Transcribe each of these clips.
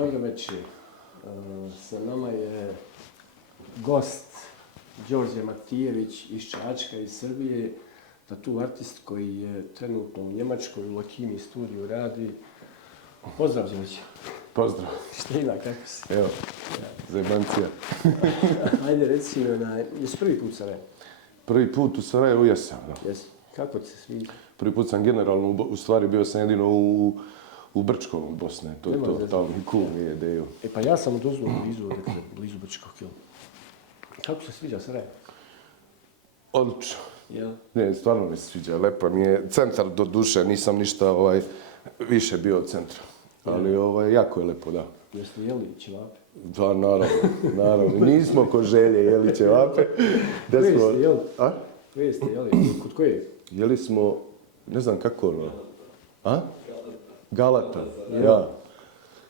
Dobro večer. Sa nama je gost Đorđe Matijević iz Čačka, iz Srbije, tatu artist koji je trenutno u Njemačkoj, u Lakimi studiju radi. Pozdrav, Đorđe. Pozdrav. Šta ima, kako si? Evo, zajebancija. Ajde, reci mi, jesi prvi put u Sarajevu? Prvi put u Sarajevu jesam, da. Jesi. Kako ti se sviđa? Prvi put sam generalno, u stvari bio sam jedino u Brčkom u Bosne. To je to, tamo mi cool nije ideju. E pa ja sam odozvao blizu Brčkog, jel? Kako se sviđa Sarajevo? Odlično. Jel? Ne, stvarno mi se sviđa, lepo mi je. Centar do duše, nisam ništa više bio od centra. Ali jako je lepo, da. Jeste jeli ćevape? Da, naravno. Nismo ko Želje jeli ćevape. Koje ste jeli? A? Koje ste jeli? Kod koje? Jeli smo, ne znam kako ono. A? Galata. Ja.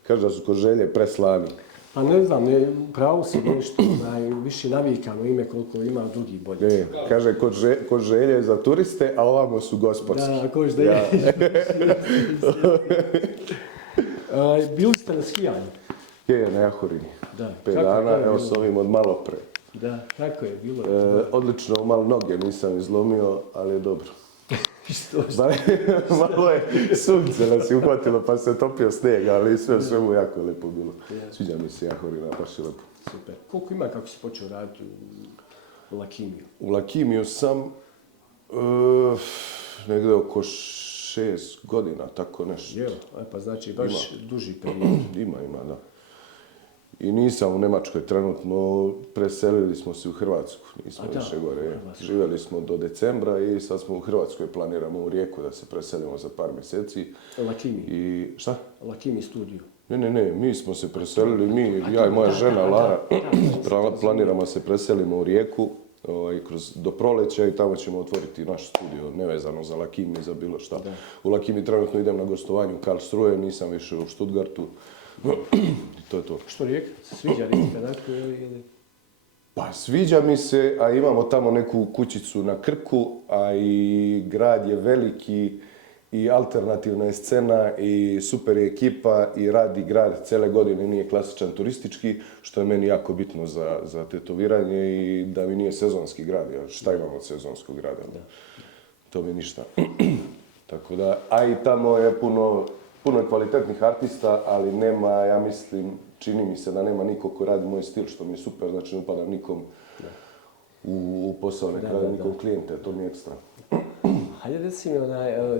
Kaže da su ko Želje preslani. Pa ne znam, pravo si nešto, više navikano ime koliko ima drugi bolje. Ne, kaže kod Želje za turiste, a ovamo su gospodski. Da, koš da je. Bili ste na skijanju? Je, na Jahorini. Da. 5 dana, evo s ovim od malo pre. Da, kako je bilo? Odlično, malo noge nisam izlomio, ali je dobro. Što? Malo je sunce nas je uhvatilo pa se topio snijeg, ali sve u svemu jako je lepo bilo. Sviđa mi se Jahorina, baš je lepo. Super. Koliko ima kako si počeo raditi u Lakimiju? U Lakimiju sam negdje oko 6 godina, tako nešto. Evo, pa znači baš duži period. Ima, da. I nisam u Njemačkoj trenutno, preselili smo se u Hrvatsku, nismo više gore. Živjeli smo do decembra i sad smo u Hrvatskoj, planiramo u Rijeku da se preselimo za par mjeseci. Lakimi? I šta? Lakimi studiju. Ne, mi smo se preselili, ja i moja žena Lara, planiramo se preselimo u Rijeku do proleća i tamo ćemo otvoriti naš studio, nevezano za Lakimi, za bilo šta. U Lakimi trenutno idem na gostovanju u Karlsruhe, nisam više u Stuttgartu. To je to. Što Rijeka? Se sviđa Rijeka, dakle, ili? Pa sviđa mi se, a imamo tamo neku kućicu na Krku, a i grad je veliki i alternativna je scena i super je ekipa i radi grad cijele godine, nije klasičan turistički, što je meni jako bitno za tetoviranje i da mi nije sezonski grad. Šta imamo od sezonskog grada? To mi ništa. Tako da, a i tamo je puno kvalitetnih artista, ali nema, ja mislim, čini mi se da nema niko ko radi moj stil, što mi je super, znači ne upadam nikom u posao, ne radi nikom klijente, to mi je ekstra. Hajde reci mi,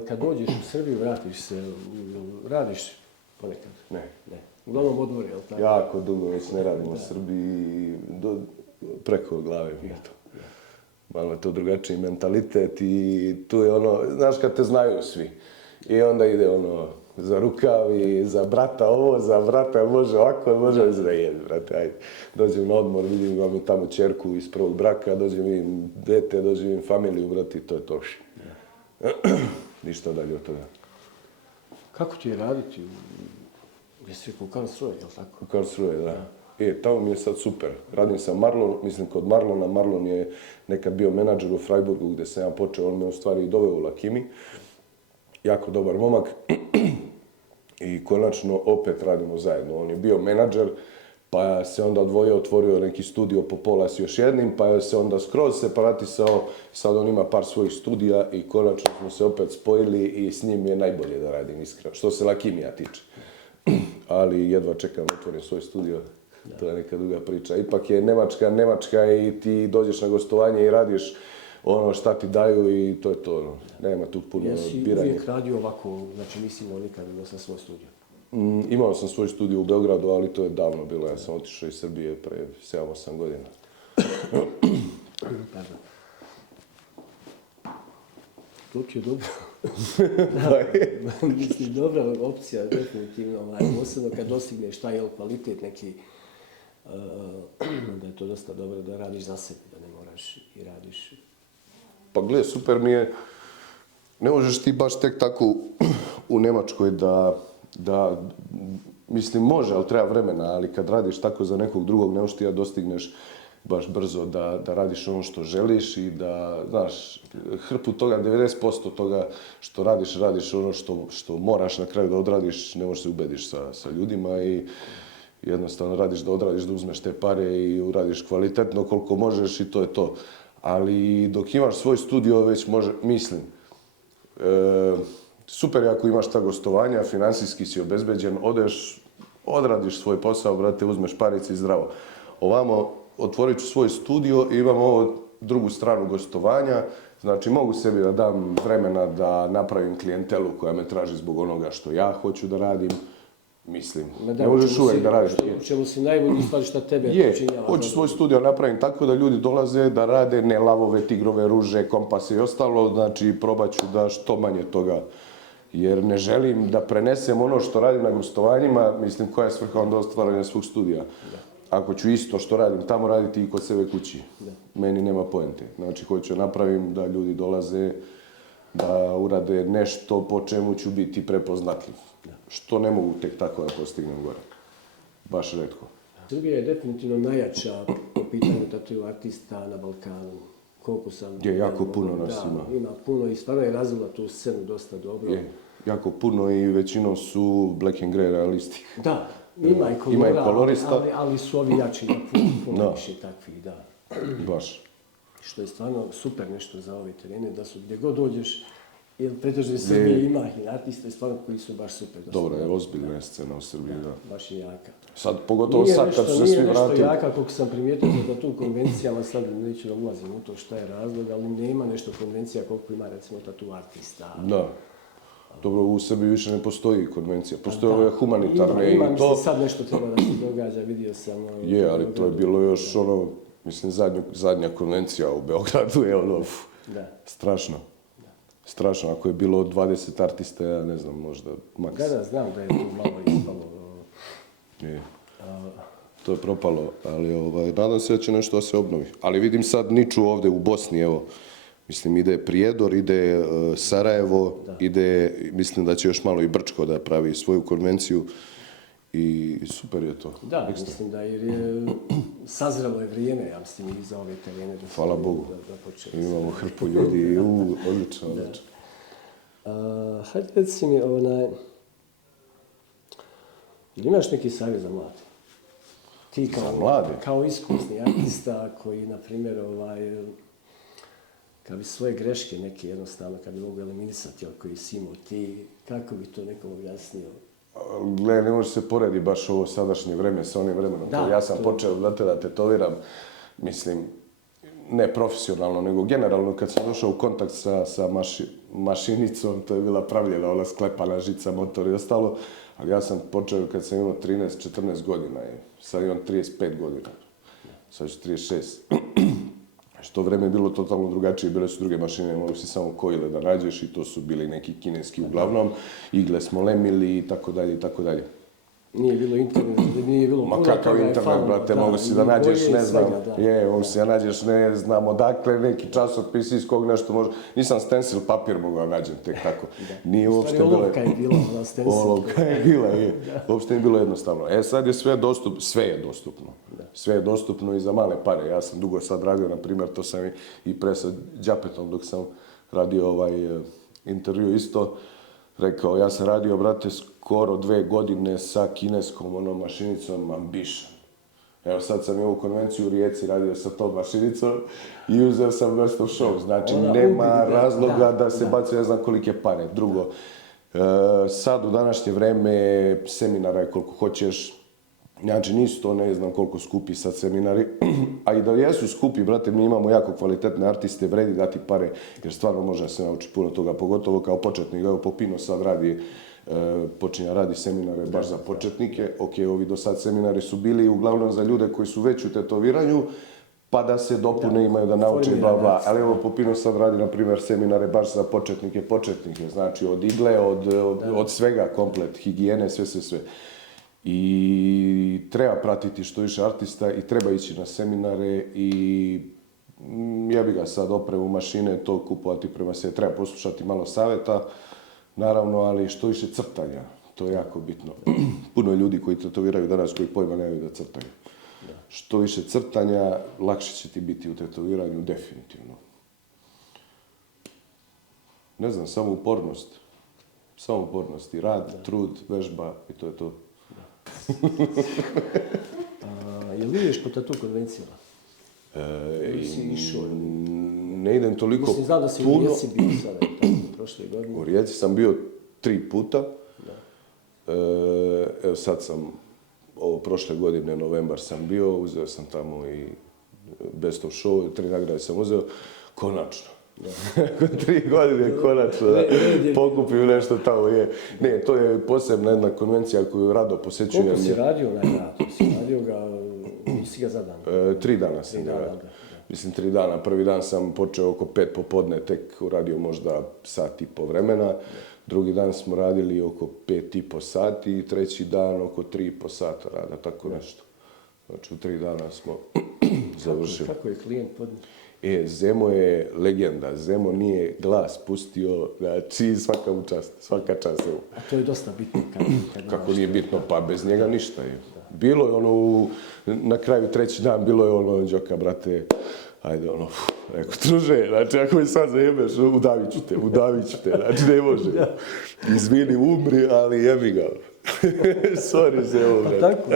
kad dođeš u Srbiju, vratiš se, radiš ponekad? Ne. Uglavnom odmori, je li tako? Jako dugo već ne radim u Srbiji, preko glave mi je to. Malo je to drugačiji mentalitet i tu je ono, znaš kad te znaju svi. I onda ide ono, za rukav i za brata ovo, za brata može ovako, može zrejeti, brate, ajde. Dođem na odmor, vidim vam i tamo čerku iz prvog braka, dođem vidim dete, dođem vidim familiju, brate, i to je to. Ništa dalje od toga. Kako ti je raditi jesi rekao u Karlsruhe, je li tako? U Karlsruhe, da. Tamo mi je sad super. Radim sa Marlon, mislim kod Marlona. Marlon je nekad bio menadžer u Freiburgu gdje sam ja počeo, on me u stvari i doveo u Lakimi. Jako dobar momak i konačno opet radimo zajedno. On je bio menadžer, pa se onda odvojio, otvorio neki studio po pola s još jednim, pa je se onda skroz separatisao, sad on ima par svojih studija i konačno smo se opet spojili i s njim je najbolje da radim, iskreno, što se Lakimija tiče. Ali jedva čekam da otvorim svoj studio, to je neka druga priča. Ipak je Njemačka i ti dođeš na gostovanje i radiš ono šta ti daju i to je to. Nema tu puno biranja. Jesi uvijek radio ovako, znači nisi imao nikad imao sam svoj studio? Imao sam svoj studio u Beogradu, ali to je davno bilo. Ja sam otišao iz Srbije pre 7-8 godina. To ti je dobro. Mislim, dobra opcija, definitivno. Posebno kad dostigneš taj kvalitet neki, da je to dosta dobro da radiš za sebe, da ne moraš i radiš. Pa gle, super mi je. Ne možeš ti baš tek tako u Njemačkoj mislim može, ali treba vremena, ali kad radiš tako za nekog drugog, ne možeš ti da dostigneš baš brzo da radiš ono što želiš i da, znaš, hrpu toga, 90% toga što radiš ono što moraš na kraju da odradiš, ne možeš se ubediš sa ljudima i jednostavno radiš da odradiš, da uzmeš te pare i uradiš kvalitetno koliko možeš i to je to. Ali dok imaš svoj studio, već mislim, super je ako imaš ta gostovanja, financijski si obezbeđen, odeš, odradiš svoj posao, brate, uzmeš parice i zdravo. Ovamo, otvorit ću svoj studio i imam ovo drugu stranu gostovanja, znači mogu sebi da dam vremena da napravim klijentelu koja me traži zbog onoga što ja hoću da radim. Mislim, ne možeš uvijek da radiš. U čemu si najbolji stvari šta tebe počinjava. Hoću svoj studio napravim tako da ljudi dolaze da rade ne lavove, tigrove, ruže, kompase i ostalo, znači probat ću da što manje toga, jer ne želim da prenesem ono što radim na gostovanjima, mislim koja je svrha onda ostvaranja svog studija. Ako ću isto što radim tamo raditi i kod sebe kući, meni nema poente. Znači hoću napravim da ljudi dolaze, da urade nešto po čemu ću biti prepoznatljiv. Što ne mogu tek tako da postignem gore. Baš retko. Srbija je definitivno najjača po pitanju tatu artista na Balkanu. Koliko sam... Je, jako puno nas ima. Ima puno i stvarno je razvila tu scenu dosta dobro. Je, jako puno i većinom su black and grey realisti. Da, ima i kolorista, ali su ovi jači, puno više takvih, da. Baš. Što je stvarno super nešto za ove terene, da su gdje god dođeš, jer pretežno Srbije ima i artiste stvarno koji su baš super. Dobro je, ozbiljna je scena u Srbiji, da. Baš je jaka. Sad, pogotovo sad kad su se svi vratili. Nije nešto jaka, koliko sam primijetio da tu konvencijama, sad neću da ulazim u to šta je razlog, ali nema nešto konvencija koliko ima recimo tatu artista. Da. Dobro, u Srbiji više ne postoji konvencija. Postoje ove humanitarne i to. Mislim, sad nešto treba da se događa, vidio sam. Je, ali to je bilo još ono, mislim, zadnja konvencija u Beogradu je ono, strašno. Strašno, ako je bilo 20 artista, ja ne znam, možda maks. Da, znam da je tu malo ispalo. Je. To je propalo, ali nadam se da će nešto da se obnovi. Ali vidim sad niču ovdje u Bosni, evo. Mislim, ide Prijedor, ide Sarajevo, ide, mislim da će još malo i Brčko da pravi svoju konvenciju i super je to. Da, mislim da jer je sazrelo je vrijeme, ja mislim, i za ove terene. Hvala Bogu. Imamo hrpu ljudi, odlično, odlično. Hajde, reci mi, ili imaš neki savjet za mlade? Ti kao iskusni artista koji, na primjer, kad bi svoje greške neke jednostavno, kad bi mogu eliminisati, koji si imao ti, kako bi to nekom objasnio? Gle, ne može se poredi baš ovo sadašnje vreme sa onim vremenom. Ja sam počeo da tetoviram, mislim, ne profesionalno, nego generalno kad sam došao u kontakt sa mašinicom, to je bila pravljena, ona sklepana žica, motor i ostalo, ali ja sam počeo kad sam imao 13-14 godina i sad imam 35 godina, sad ću 36. Što vreme je bilo totalno drugačije, bile su druge mašine, mogu si samo koile da nađeš i to su bili neki kineski uglavnom, igle smo lemili i tako dalje i tako dalje. Nije bilo interneta, nije bilo puno toga. Ma kakav internet, brate, mogu si da nađeš, ne znam, mogu si da nađeš, ne znam, odakle, neki časopis iz kog nešto može, nisam stencil papir mogu da nađem tek tako. Nije uopšte bilo... Olovka je bila, ona stencil. Olovka je bila, uopšte nije bilo jednostavno. Sad je sve dostupno, sve je dostupno i za male pare. Ja sam dugo sad radio, na primjer, to sam i pre sa Đapetom dok sam radio intervju isto, rekao, ja sam radio, brate, skoro 2 godine sa kineskom mašinicom Ambition. Evo sad sam ovu konvenciju u Rijeci radio sa tom mašinicom i uzeo sam Best of Show. Znači, nema razloga da se baci ne znam kolike pare. Drugo, sad u današnje vreme seminara je koliko hoćeš. Znači, nisu to ne znam koliko skupi sad seminari, a i da jesu skupi, brate, mi imamo jako kvalitetne artiste, vredi dati pare, jer stvarno može se nauči puno toga, pogotovo kao početnik. Evo, Popino sad počinja radi seminare baš za početnike. Ok, ovi do sad seminari su bili uglavnom za ljude koji su već u tetoviranju, pa da se dopune, imaju da nauče i bla bla. Ali evo, Popino sad radi, na primjer, seminare baš za početnike, znači od igle, od svega komplet, higijene, sve. I treba pratiti što više artista i treba ići na seminare i jebi ga sad opremu mašine, to kupovati prema sebi. Treba poslušati malo savjeta, naravno, ali što više crtanja, to je jako bitno. Puno je ljudi koji tetoviraju danas koji pojma nemaju da crtaju. Što više crtanja, lakše će ti biti u tetoviranju, definitivno. Ne znam, samo upornost. Samo upornost i rad, trud, vežba i to je to. Jel ideš po tatu konvencijama? Ili si išao? Ne idem toliko Mislim, znam da si u puno. Rijeci bio sada, tako, prošle godine. U Rijeci sam bio 3 puta. Evo sad sam, prošle godine, novembar sam bio, uzeo sam tamo i Best of Show, 3 nagrade sam uzeo. Konačno. Nakon 3 godine konačno da pokupim nešto tamo je. Ne, to je posebna jedna konvencija koju rado posjećujem. Koliko si radio onaj rad? Si radio ga, si ga zadan? 3 dana sam 3 ga dana, radio. da. Mislim 3 dana. Prvi dan sam počeo oko 5 popodne, tek uradio možda sat i po vremena. Drugi dan smo radili oko 5,5 sati i treći dan oko 3,5 sata rada, tako nešto. Znači u 3 dana smo završili. Kako je klijent podnio? Zemo je legenda. Zemo nije glas pustio, znači svaka čast. Evo. A to je dosta bitno. Kako nije bitno, pa bez njega ništa je. Bilo je ono, na kraju treći dan, bilo je ono, Đoka, brate, ajde ono, rekao, druže, znači ako me sad zajebeš, udavit ću te, znači ne može. Izvini, umri, ali jebi ga. Sorry se ovo, brate. Tako.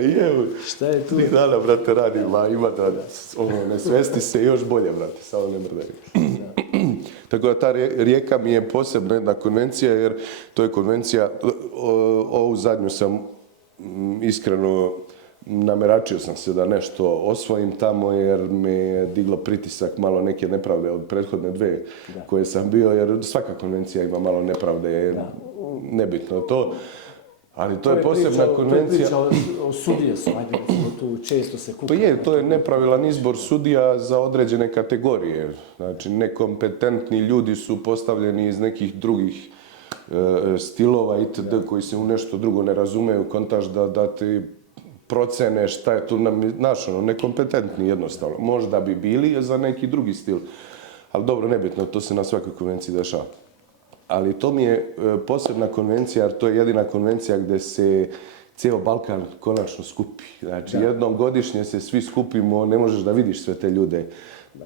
Jebi. Šta je tu? 3 dana, brate, radim, a ima da, ono, ne svesti se još bolje, brate, samo ne mrdaj. Tako da ta Rijeka mi je posebna jedna konvencija, jer to je konvencija, ovu zadnju sam iskreno nameračio sam se da nešto osvojim tamo, jer me je diglo pritisak malo neke nepravde od prethodne 2 koje sam bio, jer svaka konvencija ima malo nepravde, nebitno to. Ali to je posebna konvencija. To je priča o sudije su, ajde recimo, tu često se kuka. Pa je, to je nepravilan izbor sudija za određene kategorije. Znači, nekompetentni ljudi su postavljeni iz nekih drugih stilova itd. Koji se u nešto drugo ne razumeju, kontaš da ti procene šta je tu, znaš, nekompetentni jednostavno. Možda bi bili za neki drugi stil, ali dobro, nebitno, to se na svakoj konvenciji dešava. Ali to mi je posebna konvencija, jer to je jedina konvencija gdje se cijel Balkan konačno skupi. Znači, jednom godišnje se svi skupimo, ne možeš da vidiš sve te ljude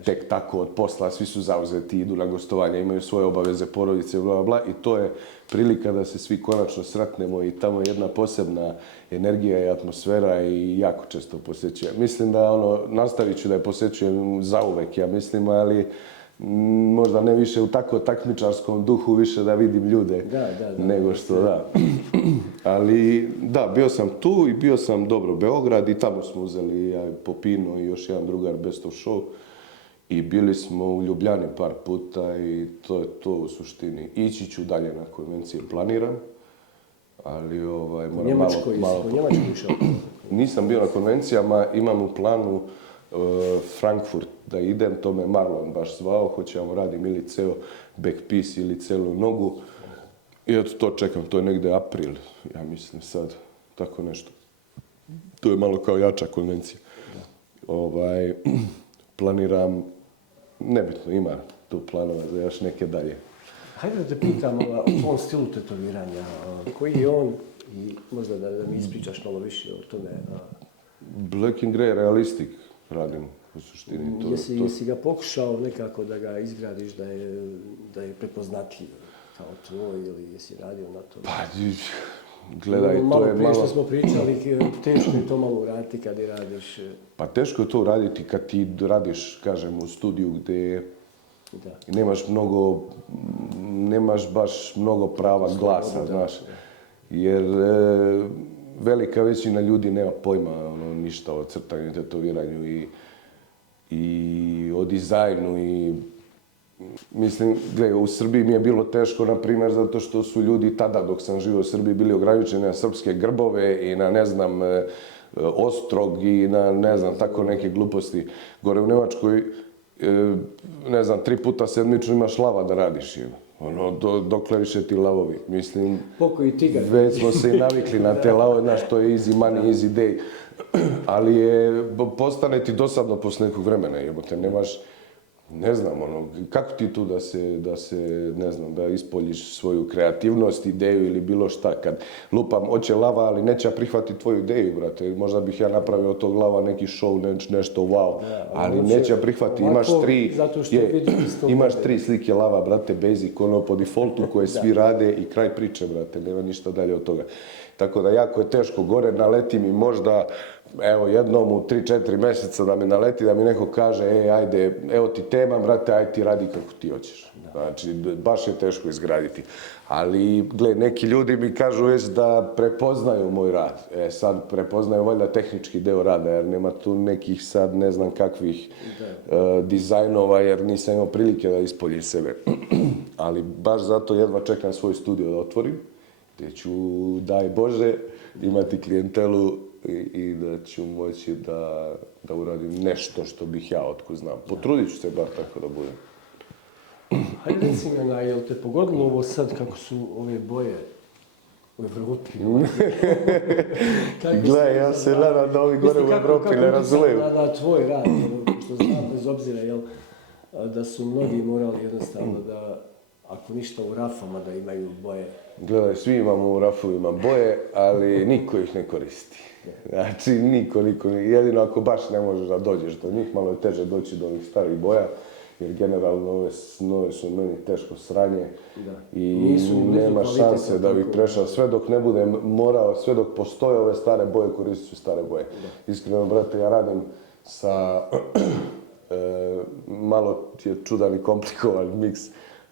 tek tako od posla, svi su zauzeti, idu na gostovanje, imaju svoje obaveze, porodice, bla, bla, bla, i to je prilika da se svi konačno sretnemo i tamo je jedna posebna energija i atmosfera i jako često posjećujem. Mislim da nastavit ću da je posjećujem zauvek, ja mislim, ali možda ne više u tako takmičarskom duhu, više da vidim ljude nego što da. Ali da, bio sam tu i bio sam dobro Beograd i tamo smo uzeli Popino i još jedan drugar Best of Show i bili smo u Ljubljani par puta i to je to u suštini. Ići ću dalje na konvencije, planiram, ali moram malo... U Njemačkoj išao? Nisam bio na konvencijama, imam u planu Frankfurt da idem, to me Marlon baš zvao, hoćemo radim ili ceo backpiece ili celu nogu. I eto to čekam, to je negde april, ja mislim sad, tako nešto. To je malo kao jača konvencija. Planiram, nebitno, ima tu planova za još neke dalje. Hajde da te pitam o ovom stilu tetoviranja, koji je on i možda da mi ispričaš malo više o tome. Black and Grey realistic radim u suštini. Jesi ga pokušao nekako da ga izgradiš, da je prepoznatljiv kao tvoj ili jesi radio na to? Pa, gledaj, to je malo... Prije što malo... smo pričali, teško je to malo uraditi kad i radiš... Pa teško je to uraditi kad ti radiš, kažem, u studiju gdje nemaš baš mnogo prava glasa, znaš. Jer velika većina ljudi nema pojma ništa o crtanju i tetoviranju i o dizajnu i mislim, gledaj, u Srbiji mi je bilo teško, na primjer, zato što su ljudi tada, dok sam živio u Srbiji, bili ograničeni na srpske grbove i na, ne znam, ostrog i na, ne znam, tako neke gluposti. Gore u Nemačkoj, ne znam, 3 puta sedmično imaš lava da radiš. Dokle više ti lavovi. Mislim, već smo se i navikli na te lavove, znaš, to je easy money, easy day. Ali postane ti dosadno posle nekog vremena, jebote, ne znam, kako ti tu da se, ne znam, da ispoljiš svoju kreativnost, ideju ili bilo šta, kad lupam, hoće lava, ali neće prihvatiti tvoju ideju, brate, možda bih ja napravio od tog lava neki show, nešto wow, ali neće prihvatiti, imaš tri slike lava, brate, basic, po defaultu koje svi rade i kraj priče, brate, nema ništa dalje od toga. Tako da jako je teško, gore naleti mi možda, evo jednom u 3-4 mjeseca da mi naleti, da mi neko kaže, ajde, evo ti tema, brate, ajde ti radi kako ti hoćeš. Znači, baš je teško izgraditi. Ali, gle, neki ljudi mi kažu već da prepoznaju moj rad. Sad prepoznaju valjda tehnički deo rada, jer nema tu nekih sad ne znam kakvih dizajnova, jer nisam imao prilike da ispoljim sebe. Ali baš zato jedva čekam svoj studio da otvorim, gdje ću, daj Bože, imati klijentelu i da ću moći da uradim nešto što bih ja otkud znam. Potrudit ću se bar tako da budem. Hajde reci mi, jel te pogodilo ovo sad kako su ove boje u Evropi? Gle, ja se nadam da ovi gore u Evropi ne razumeju. Na tvoj rad, što znam, bez obzira, jel, da su mnogi morali jednostavno da, ako ništa u rafama, da imaju boje. Gledaj, svi imamo u rafovima boje, ali niko ih ne koristi. Znači, niko, jedino ako baš ne možeš da dođeš do njih, malo je teže doći do ovih starih boja, jer generalno ove nove su meni teško sranje i nema šanse da bih prešao. Sve dok ne budem morao, sve dok postoje ove stare boje, koristit ću stare boje. Iskreno, brate, ja radim sa malo je čudan i komplikovan miks,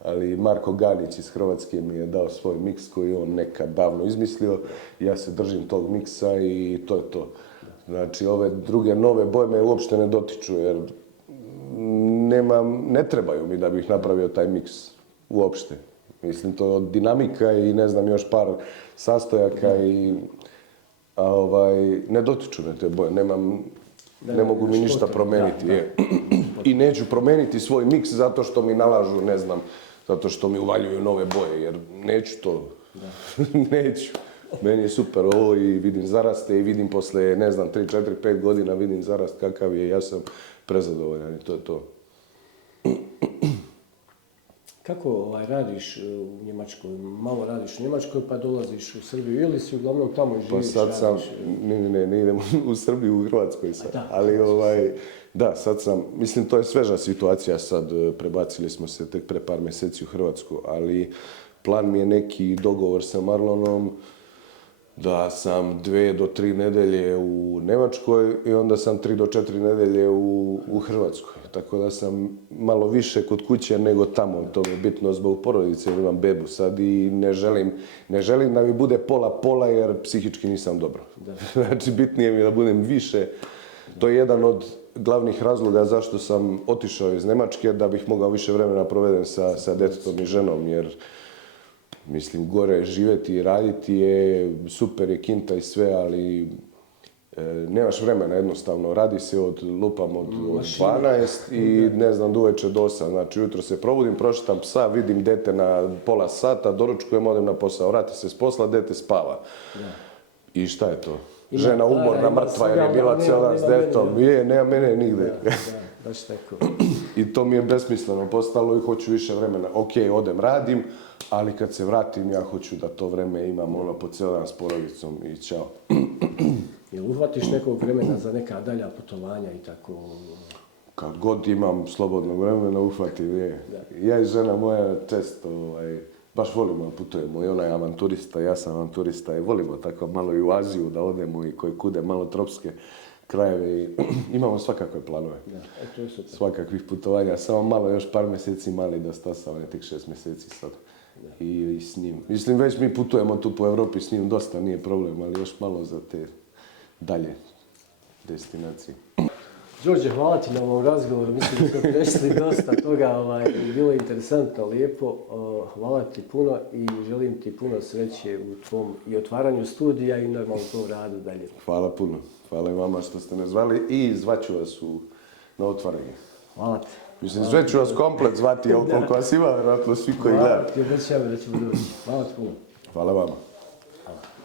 ali Marko Ganić iz Hrvatske mi je dao svoj miks koji je on nekad davno izmislio. Ja se držim tog miksa i to je to. Znači, ove druge nove boje me uopšte ne dotiču, jer ne trebaju mi da bih napravio taj miks uopšte. Mislim, to je od dinamika i ne znam, još par sastojaka i ne dotiču me te boje. Ne mogu mi ništa promeniti. I neću promeniti svoj miks zato što mi nalažu, ne znam, zato što mi uvaljuju nove boje, jer neću to. Neću. Meni je super ovo i vidim zaraste i vidim posle, ne znam, 3, 4, 5 godina vidim zarast kakav je, ja sam prezadovoljan i to je to. Kako radiš u Njemačkoj? Malo radiš u Njemačkoj pa dolaziš u Srbiju ili si uglavnom tamo živiš? Pa sad sam, ne idem u Srbiju, u Hrvatskoj sad. Ali da, sad sam, mislim to je sveža situacija sad, prebacili smo se tek pre par mjeseci u Hrvatsku, ali plan mi je neki dogovor sa Marlonom da sam 2 do 3 nedelje u Njemačkoj i onda sam 3 do 4 nedelje u Hrvatskoj. Tako da sam malo više kod kuće nego tamo. To mi je bitno zbog porodice jer imam bebu sad i ne želim da mi bude pola-pola jer psihički nisam dobro. Znači bitnije mi je da budem više. To je jedan od glavnih razloga zašto sam otišao iz Njemačke, da bih mogao više vremena provedem sa djetetom i ženom jer mislim, gore živjeti i raditi je super, je kinta i sve, ali nemaš vremena jednostavno. Radi se od 12 i ne znam, do uveče do 8. Znači, ujutro se probudim, pročitam psa, vidim dete na pola sata, doručkujem, odem na posao, vrati se s posla, dete spava. I šta je to? Žena umorna, mrtva jer je bila cijel dan s detetom. Nema mene nigde. Baš tako. I to mi je besmisleno postalo i hoću više vremena. Ok, odem, radim, ali kad se vratim ja hoću da to vreme imam po cijel dan s porodicom i čao. Jel uhvatiš nekog vremena za neka dalja putovanja i tako? Kad god imam slobodnog vremena uhvatim, je. Ja i žena moja često baš volimo da putujemo i ona je avanturista, ja sam avanturista i volimo tako malo i u Aziju da odemo i koji kude malo tropske krajeve i imamo svakakve planove. Svakakvih putovanja, samo malo još par mjeseci mali da stasava, ne tek 6 mjeseci sad. I s njim. Mislim, već mi putujemo tu po Evropi s njim dosta, nije problem, ali još malo za te dalje destinacije. Đorđe, hvala ti na ovom razgovoru, mislim da smo prešli dosta toga, bilo je interesantno, lijepo, hvala ti puno i želim ti puno sreće u tvom i otvaranju studija i normalno u tom radu dalje. Hvala puno, hvala i vama što ste me zvali i zvaću vas na otvaranje. Hvala ti. Mislim, sve ću vas komplet zvati, ali koliko vas ima, vjerojatno svi koji gledaju. Hvala ti, obećavam da ćemo doći. Hvala ti puno. Hvala vama.